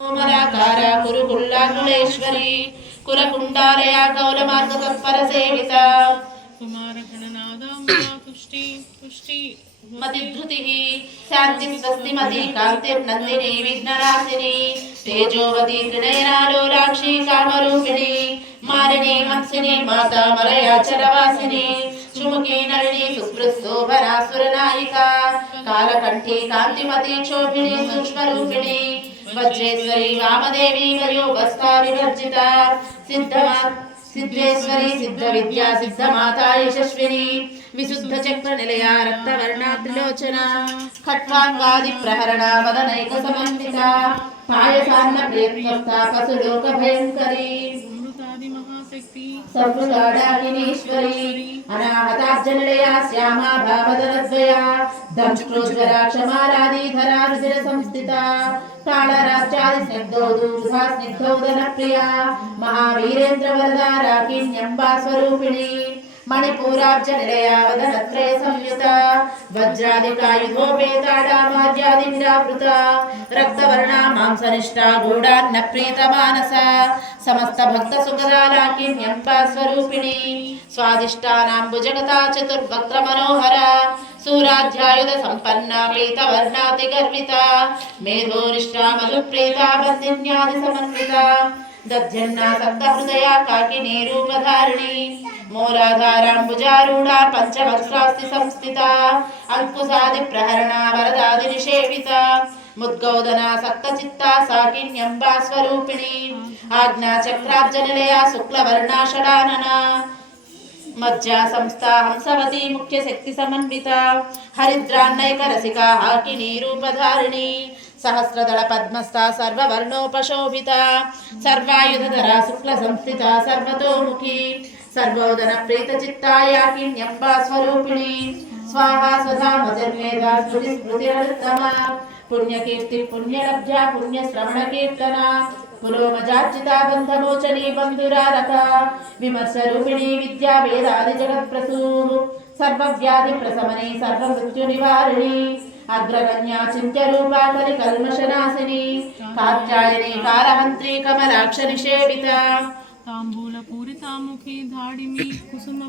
కోమలాకార కురుకుల్లాకులేశ్వరి కులకుండాలయ కౌల మార్గ తత్పర సేవిత పుష్టి పుష్టి మతిధృతి శాంతి స్వస్తి మతి కాంతిర్నందిని విఘ్నరాశిని తేజోవతి త్రినయనాలోలాక్షి కామరూపిణి మాలిని హంసిని మాత మలయాచరవాసిని సుముఖి నళిని సుస్పృశోభనాసుర నాయిక కాలకంఠి కాంతిమతి క్షోభిణి సూక్ష్మరూపిణి వజ్రేశ్వరి వామదేవి వయోగస్థా వివర్జిత సిద్ధమా సిద్ధేశ్వరి సిద్ధ విద్యా సిద్ధ మాతా యశస్విని. విశుద్ధ చక్ర నిలయ రక్తవర్ణ త్రిలోచన ఖట్వాంగాది ప్రహరణ వదనైక సమన్విత పాయసాన్న ప్రియత్వస్త పశులోక భయంకరి. అమృతాది మహాశక్తి సంవృతాడాకినీశ్వరి అనాహతార్జనలయా శ్యామా భావదరద్వయా దంష్ట్రోజ్వరా క్షమారాధీధరా రుజిర సంస్థిత కాళరాజ్యాది స్నిగ్ధోదూర్ధా స్నిగ్ధోదన ప్రియా మహావీరేంద్ర వరదా రాకిణ్యంబా స్వరూపిణి మణిపూరాబ్జ నిలయా సంయుత వజ్రాదికాయుధోపేతాడామార్యాది రక్తవర్ణ మాంసనిష్టా గూఢాన్న ప్రీత మానస సమస్త భక్త సుఖదాలాకిన్యంబా స్వరూపిణి స్వాదిష్టానాంబు జగతా మనోహర సూరాధ్యాయుధ సంపన్న పీతవర్ణాతి గర్విత మేధోనిష్టా మధుప్రీత బంధిన్యాది సమన్విత దధ్యన్నా సప్త కాకినీ రూపధారిణి మూలాధారాంబుజారూఢా పంచవక్స్రాస్తి సంస్థిత అంకుశాది ప్రహరణ వరదాది నిషేవిత ముద్గౌదన సప్తచిత్త సాకిన్యంబా స్వరూపిణి ఆజ్ఞా చక్రాబ్జనిలయ శుక్లవర్ణా షడానన మజ్జా సంస్థా హంసవతి ముఖ్య శక్తి సమన్విత హరిద్రాన్నైక రసిక హాకిని రూపధారిణి సహస్రదళ పద్మస్థ సర్వవర్ణోపశోభిత సర్వాయుధర శుక్ల సంస్థిత సర్వతోముఖి సర్వోదన ప్రీత చిత్తాయాకిన్యంబా స్వరూపిణి. స్వాహా సదా మజన్వేద స్మృతి స్మృతిరుత్తమ పుణ్యకీర్తి పుణ్యలబ్జ పుణ్య శ్రవణ కీర్తన పురోమజార్చిత బంధమోచని బంధురారక సర్వవ్యాధి ప్రశమని సర్వమృత్యు నివారిణి అగ్రగణ్యా చింత్య రూపా కలి కల్మషనాశిని కాత్యాయని కాలహంత్రి కమలాక్ష నిషేవిత. తాంబూల పూరితాముఖి ధాడిమి కుసుమ